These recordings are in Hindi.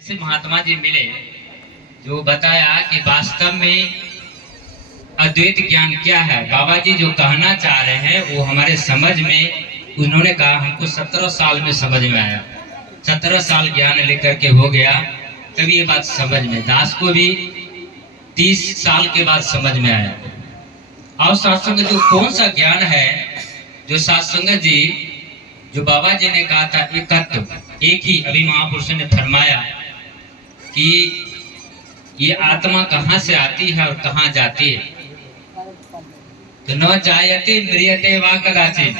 से महात्मा जी मिले जो बताया कि वास्तव में अद्वैत ज्ञान क्या है। बाबा जी जो कहना चाह रहे हैं वो हमारे समझ में, उन्होंने कहा हमको 17 साल में समझ में आया, 17 साल ज्ञान लेकर के हो गया तभी ये बात समझ में। दास को भी 30 साल के बाद समझ में आया। और सत्संग जो कौन सा ज्ञान है जो सत्संग जी जो बाबा जी ने कहा था एकत्व, एक ही अभी महापुरुष ने फरमाया कि ये आत्मा कहाँ से आती है और कहाँ जाती है। तो न जायते म्रियते वा कदाचित।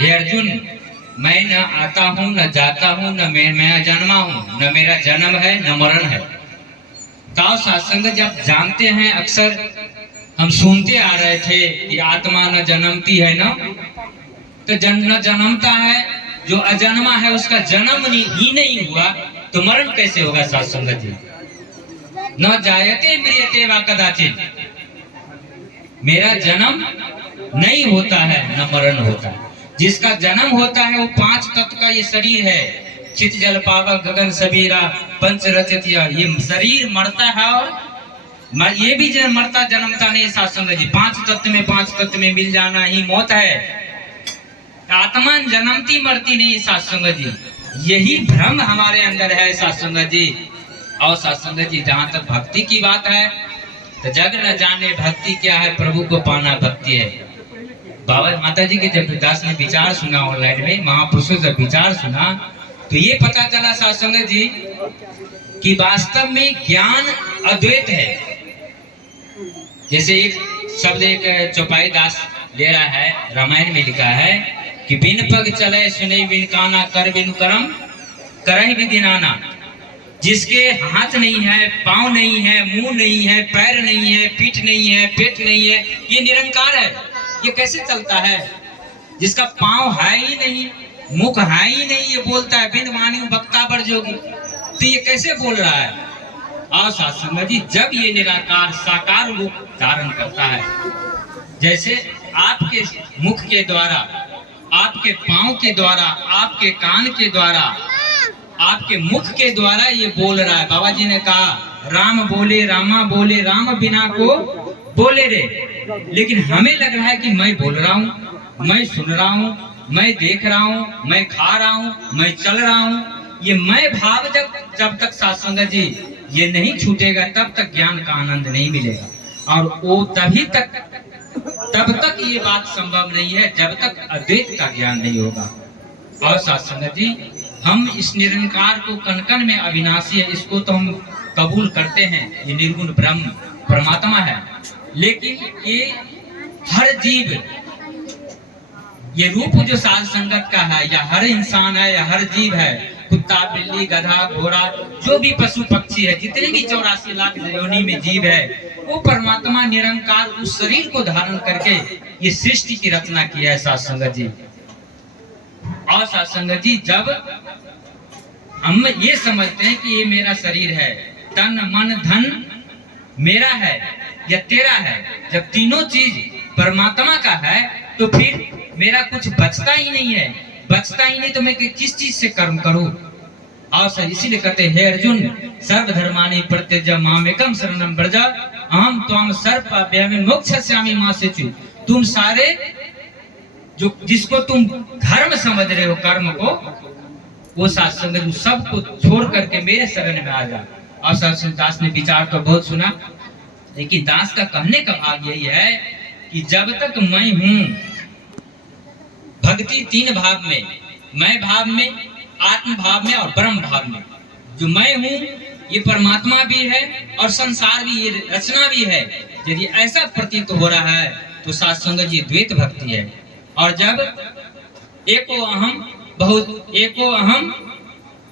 हे अर्जुन, मैं न आता हूँ न जाता हूँ न मैं जन्मा हूँ, न मेरा जन्म है न मरण है। ताओ सत्संग जब जानते हैं, अक्सर हम सुनते आ रहे थे कि आत्मा न जन्मती है न, तो न जन्मता है, जो अजन्मा है उसका जन्म ही नहीं हुआ तो मरण कैसे होगा। सत्संग जी न जायते म्रियते वा कदाचित, मेरा जन्म नहीं होता है न मरण होता है। जिसका जन्म होता है वो 5 तत्व का ये शरीर है, चित जल पावक गगन सबीरा पंच रचितिया। ये शरीर मरता है और ये भी मरता जन्मता नहीं। सत्संग जी 5 तत्व में 5 तत्व में मिल जाना ही मौत है। आत्मा जन्मती मरती नहीं। सत्संग जी यही भ्रम हमारे अंदर है। सत्संग जी और सत्संग जी जहाँ तक भक्ति की बात है तो जग न जाने भक्ति क्या है, प्रभु को पाना भक्ति है। बाबा माता जी के जब दास ने विचार सुना ऑनलाइन में, महापुरुषों से विचार सुना तो ये पता चला सत्संग जी कि वास्तव में ज्ञान अद्वैत है। जैसे एक शब्द एक चौपाई दास ले रहा है, रामायण में लिखा है कि बिन पग चले सुने बिन काना कर बिन करम करहि विधि नाना। जिसके हाथ नहीं है, पांव नहीं है, मुंह नहीं है, पैर नहीं है, पीठ नहीं है, पेट नहीं है, ये निरंकार है, ये कैसे चलता है। जिसका पांव है ही नहीं, मुख है ही नहीं, ये बोलता है बिन वाणी वक्ता बर जोगी, तो ये कैसे बोल रहा है। और सत्संग जी जब ये निराकार साकार रूप धारण करता है, जैसे आपके मुख के द्वारा, आपके पांव के द्वारा, आपके कान के द्वारा, आपके मुख के द्वारा ये बोल रहा है। बाबा जी ने कहा राम बोले रामा बोले राम बिना को बोले रे। लेकिन हमें लग रहा है कि मैं बोल रहा हूँ, मैं सुन रहा हूँ, मैं देख रहा हूँ, मैं खा रहा हूँ, मैं चल रहा हूँ। ये मैं भाव जब तक सत्संग जी ये नहीं छूटेगा तब तक ज्ञान का आनंद नहीं मिलेगा। और वो तब तक ये बात संभव नहीं है जब तक अद्वैत का ज्ञान नहीं होगा। और सत्संग जी हम इस निरंकार को कण कण में अविनाशी है, इसको तो हम कबूल करते हैं, ये निर्गुण ब्रह्म परमात्मा है। लेकिन ये हर जीव, ये रूप जो साध संगत का है, या हर इंसान है या हर जीव है, कुत्ता बिल्ली गधा घोड़ा जो भी पशु पक्षी है, जितने भी 84 लाख योनि में जीव है, वो परमात्मा निरंकार उस शरीर को धारण करके ये सृष्टि की रचना किया है। सत्संग जी और सत्संग जी जब हम ये समझते हैं कि ये मेरा शरीर है, तन मन धन मेरा है या तेरा है, जब तीनों चीज परमात्मा का है तो फिर मेरा कुछ बचता ही नहीं है। बचता ही नहीं तो मैं किस चीज से कर्म करूं। और सर इसीलिए कहते हैं हे अर्जुन सर्वधर्मानि परित्यज्य मामेकं शरणं व्रज अहम त्वां सर्वपाप्यानि मोक्षयिष्यामि मा शुचि। तुम सारे जो जिसको तुम धर्म समझ रहे हो, कर्म को, वो सत्संग सबको छोड़ करके मेरे शरण में आ जा। और सत्संग दास ने विचार तो बहुत सुना, लेकिन दास का कहने का भाव यही है कि जब तक मैं हूं, भक्ति 3 भाव में, मैं भाव में, आत्म भाव में और ब्रह्म भाव में। जो मैं हूं ये परमात्मा भी है और संसार भी, ये रचना भी है। यदि ऐसा प्रतीत हो रहा है तो सत्संग जी द्वैत भक्ति है। और जब एको अहम बहुत एको अहम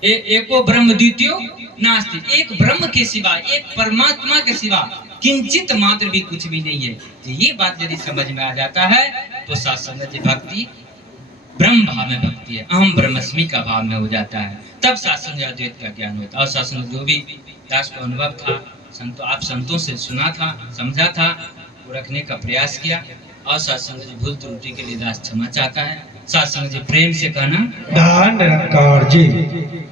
एको ब्रह्म द्वितीयो नास्ति, एक ब्रह्म के सिवा, एक परमात्मा के सिवा किंचित मात्र भी कुछ भी नहीं है। तो ये बात यदि समझ में आ जाता है तो सत्संग जी भक्ति ब्रह्म भाव में भक्ति है, अहम ब्रह्मस्मि का भाव में हो जाता है, तब सत्संग अद्वैत का ज्ञान होता है। और सत्संग जो भी दास को अनुभव था, आप संतों से सुना था, समझा था, वो रखने का प्रयास किया। और सत्संग भूल त्रुटि के लिए दास क्षमा चाहता है। सत्संग जी प्रेम से कहना। धन निरंकार जी।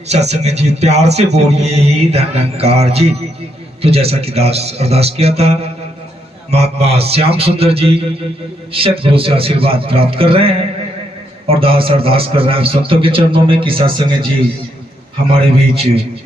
सत्संग जी प्यार से बोलिए धन निरंकार जी। तो जैसा कि दास अरदास किया था, महात्मा श्याम सुंदर जी सतगुरु से आशीर्वाद प्राप्त कर रहे हैं और दास अरदास कर रहे हैं संतों के चरणों में कि सत्संग जी हमारे बीच